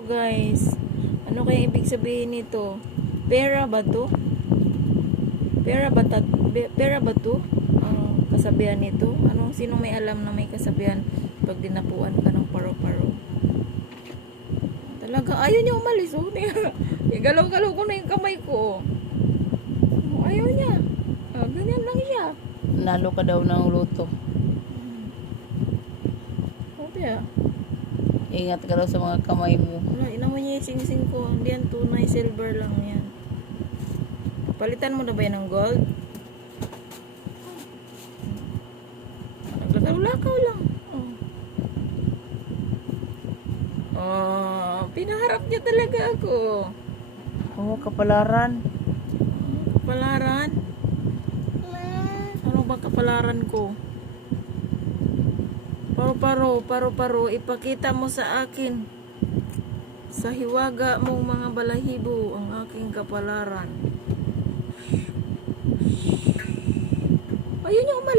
So guys, ano kaya ibig sabihin nito? Pera ba to? Pera ba to? Ang kasabihan nito? Sino may alam na may kasabihan pag dinapuan ka ng paro-paro? Talaga, ayaw niya umalis. Oh. Igalaw-galaw ko na yung kamay ko. Oh, ayaw niya. Ganyan lang siya. Nalo ka daw ng luto. Okay ah. Ingat ka daw sa mga kamay mo. Wala, inaman niya yung sing-sing ko. Hindi yan tunay, silver lang yan. Palitan mo na ba yan ng gold? Naglakaw-lakaw lang. Oh, pinaharap niya talaga ako. Oo, kapalaran. Kapalaran? Ano ba kapalaran ko? Paro-paro, ipakita mo sa akin sa hiwaga mong mga balahibo ang aking kapalaran. Ayun yung umalis.